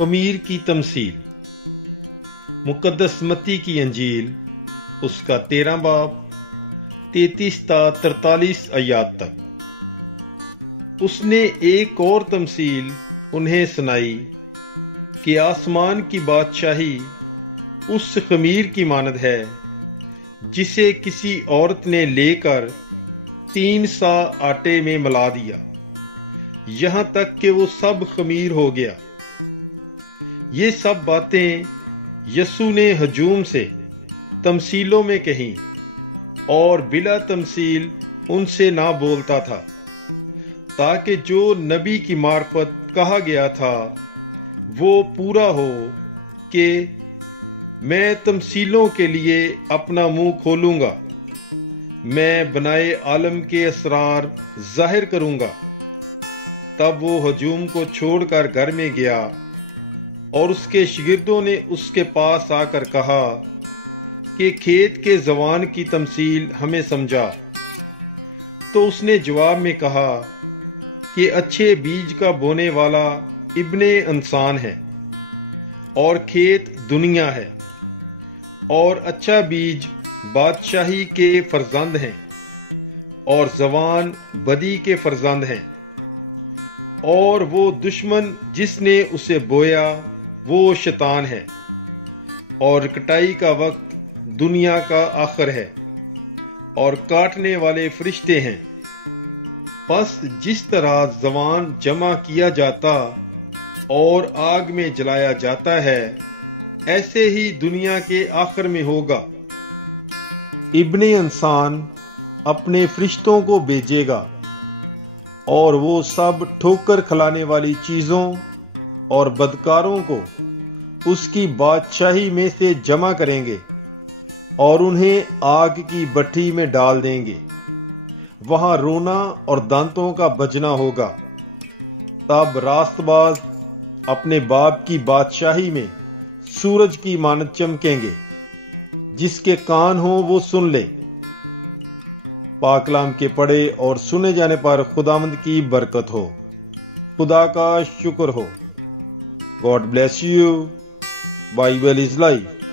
अमीर की तमसील। मुकद्दस मत्ती की अंजील उसका 13 बाब 33 ता 43 आयात तक। उसने एक और तमसील उन्हें सुनाई कि आसमान की बादशाही उस खमीर की मानद है जिसे किसी औरत ने लेकर 3 सा आटे में मिला दिया, यहां तक कि वो सब खमीर हो गया। ये सब बातें यसू ने हजूम से तमसीलों में कहीं और बिला तमसील उनसे ना बोलता था, ताकि जो नबी की मार्फत कहा गया था वो पूरा हो कि मैं तमसीलों के लिए अपना मुंह खोलूंगा, मैं बनाए आलम के असरार जाहिर करूंगा। तब वो हजूम को छोड़कर घर में गया और उसके शागिर्दों ने उसके पास आकर कहा कि खेत के जवान की तमसील हमें समझा। तो उसने जवाब में कहा कि अच्छे बीज का बोने वाला इब्ने इंसान है और खेत दुनिया है, और अच्छा बीज बादशाही के फर्जंद हैं और जवान बदी के फर्जंद हैं, और वो दुश्मन जिसने उसे बोया वो शैतान है, और कटाई का वक्त दुनिया का आखिर है और काटने वाले फरिश्ते हैं। बस जिस तरह जवान जमा किया जाता और आग में जलाया जाता है, ऐसे ही दुनिया के आखिर में होगा। इब्ने इंसान अपने फरिश्तों को भेजेगा और वो सब ठोकर खिलाने वाली चीजों और बदकारों को उसकी बादशाही में से जमा करेंगे और उन्हें आग की भट्ठी में डाल देंगे। वहां रोना और दांतों का बजना होगा। तब रास्तबाज अपने बाप की बादशाही में सूरज की मानद चमकेंगे। जिसके कान हो वो सुन ले। पाकलाम के पढ़े और सुने जाने पर खुदावंद की बरकत हो। खुदा का शुक्र हो। God bless you. Bible is life.